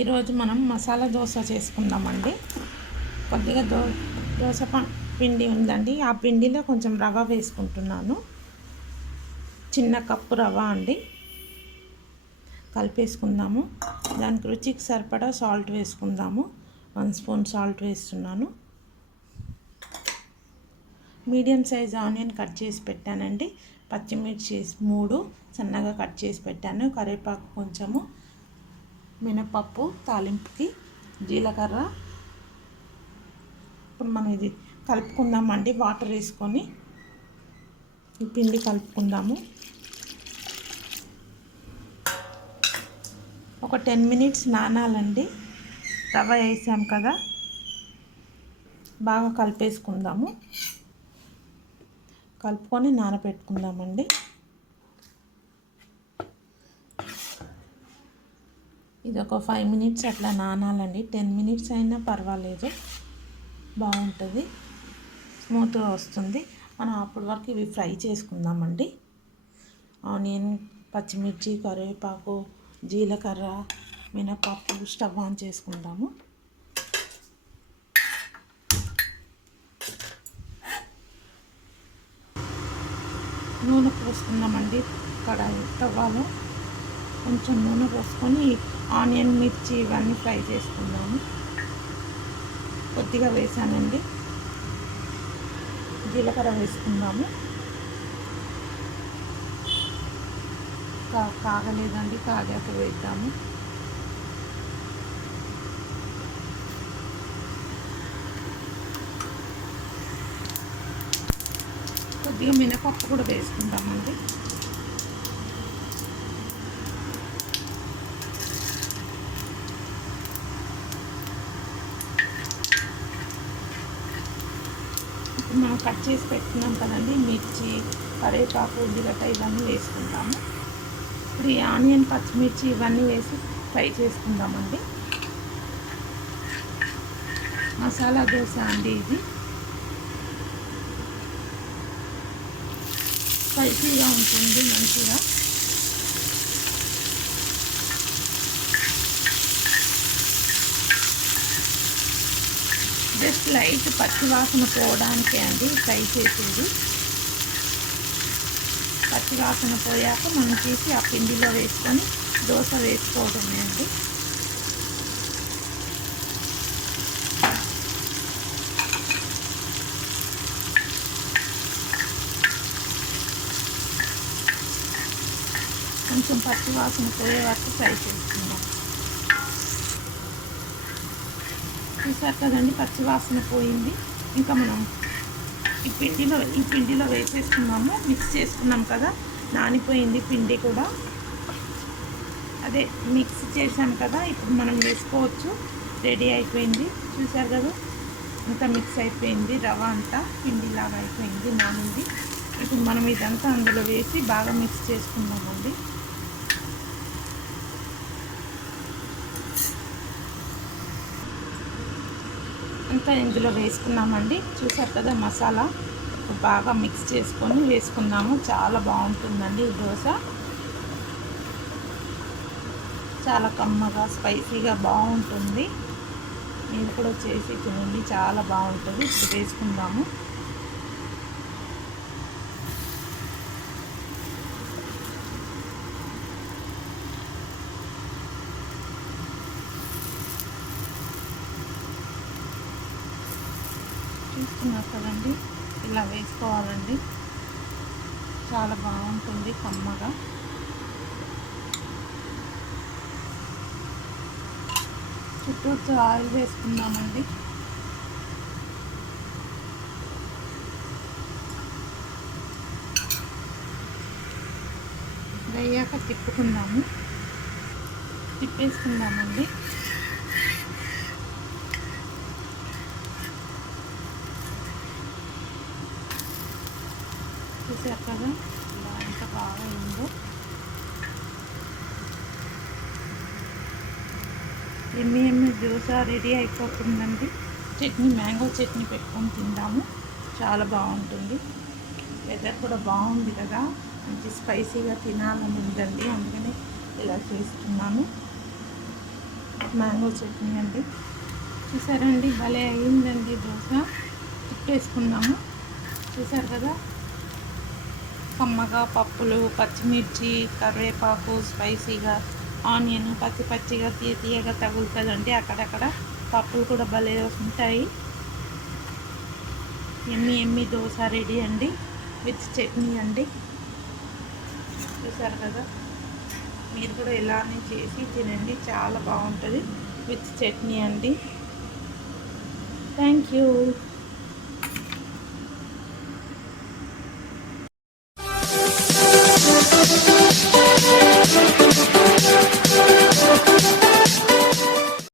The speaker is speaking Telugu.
ఈరోజు మనం మసాలా దోశ చేసుకుందామండి. కొద్దిగా దోశ పిండి ఉందండి. ఆ పిండిలో కొంచెం రవ్వ వేసుకుంటున్నాను. చిన్న కప్పు రవ్వ అండి. కలిపేసుకుందాము. దానికి రుచికి సరిపడా సాల్ట్ వేసుకుందాము. 1 స్పూన్ సాల్ట్ వేస్తున్నాను. మీడియం సైజ్ ఆనియన్ కట్ చేసి పెట్టానండి. పచ్చిమిర్చి 3 సన్నగా కట్ చేసి పెట్టాను. కరివేపాకు కొంచెము, మినపప్పు తాలింపుకి, జీలకర్ర. ఇప్పుడు మనం ఇది కలుపుకుందామండి. వాటర్ వేసుకొని ఈ పిండి కలుపుకుందాము. ఒక 10 మినిట్స్ నానాలండి. రవ్వ వేసాం కదా, బాగా కలిపేసుకుందాము. కలుపుకొని నానబెట్టుకుందామండి. ఇది ఒక 5 మినిట్స్ అట్లా నానాలండి. 10 మినిట్స్ అయినా పర్వాలేదు, బాగుంటుంది, స్మూత్గా వస్తుంది. మనం అప్పటి వరకు ఇవి ఫ్రై చేసుకుందామండి. ఆనియన్, పచ్చిమిర్చి, కరివేపాకు, జీలకర్ర, మినపప్పు. స్టవ్ ఆన్ చేసుకుందాము. నూనె పోసుకుందామండి. కడాయి తవ్వాలో కొంచెం నూనె పోసుకొని ఆనియన్, మిర్చి ఇవన్నీ ఫ్రై చేసుకుందాము. కొద్దిగా వేసానండి. జీలకర్ర వేసుకుందాము. కాగలేదండి, కాగాక వేద్దాము. కొద్దిగా మినపప్పు కూడా వేసుకుందామండి. మనం కట్ చేసి పెట్టుకున్నాం కదండి, మిర్చి, కరివేపాకు, ఉల్లిగడ్డ ఇవన్నీ వేసుకుంటాము. ఇప్పుడు ఈ ఆనియన్, పచ్చిమిర్చి ఇవన్నీ వేసి ఫ్రై చేసుకుందామండి. మసాలా దోశ అండి ఇది. స్పైసీగా ఉంటుంది మంచిగా. జస్ట్ లైట్ పచ్చివాసన పోవడానికే అండి ఫ్రై చేసేది. పచ్చివాసన పోయాక మనం తీసి ఆ పిండిలో వేసుకొని దోశ వేసుకోవడమే అండి. కొంచెం పచ్చివాసన పోయే వరకు ఫ్రై చేసుకుందాం. చూసారు కదండి, పచ్చివాసన పోయింది. ఇంకా మనం ఈ పిండిలో వేసేసుకున్నాము. మిక్స్ చేసుకున్నాం కదా, నానిపోయింది పిండి కూడా. అదే మిక్స్ చేసాం కదా, ఇప్పుడు మనం వేసుకోవచ్చు. రెడీ అయిపోయింది. చూసారు కదా, అంతా మిక్స్ అయిపోయింది. రవ్వ అంతా పిండిలాగా అయిపోయింది, నానింది. ఇప్పుడు మనం ఇదంతా అందులో వేసి బాగా మిక్స్ చేసుకున్నామండి. అంతా ఇందులో వేసుకున్నామండి. చూసారు కదా, మసాలా బాగా మిక్స్ చేసుకొని వేసుకున్నాము. చాలా బాగుంటుందండి ఈ దోశ. చాలా కమ్మగా, స్పైసీగా బాగుంటుంది. మీరు కూడా చేసి తినండి, చాలా బాగుంటుంది. ఇప్పుడు వేసుకుందాము. చూస్తున్నారు కదండి, ఇలా వేసుకోవాలండి. చాలా బాగుంటుంది, కమ్మగా. చుట్టూ ఆయిల్ వేసుకుందామండి. వేయాక తిప్పుకుందాము. తిప్పేసుకుందామండి. చూసారు కదా, ఇలా ఎంత బాగా అయిందో. ఎమ్మి దోశ రెడీ అయిపోతుందండి. చట్నీ, మ్యాంగో చట్నీ పెట్టుకొని తిందాము. చాలా బాగుంటుంది. వెదర్ కూడా బాగుంది కదా, మంచి స్పైసీగా తినాలని ఉందండి. అందుకని ఇలా చేస్తున్నాను. మ్యాంగో చట్నీ అండి. చూసారండి భలే అయిందండి దోశ. తిప్పేసుకున్నాము. చూసారు కదా, కమ్మగా పప్పులు, పచ్చిమిర్చి, కరివేపాకు, స్పైసీగా ఆనియన్ పచ్చి పచ్చిగా తీయగా తగులుతుందండి. అక్కడక్కడ పప్పులు కూడా భలే ఉంటాయి. ఎమ్మి దోశ రెడీ అండి విత్ చట్నీ అండి. చూసారు కదా, మీరు కూడా ఇలానే చేసి తినండి, చాలా బాగుంటుంది విత్ చట్నీ అండి. Thank you.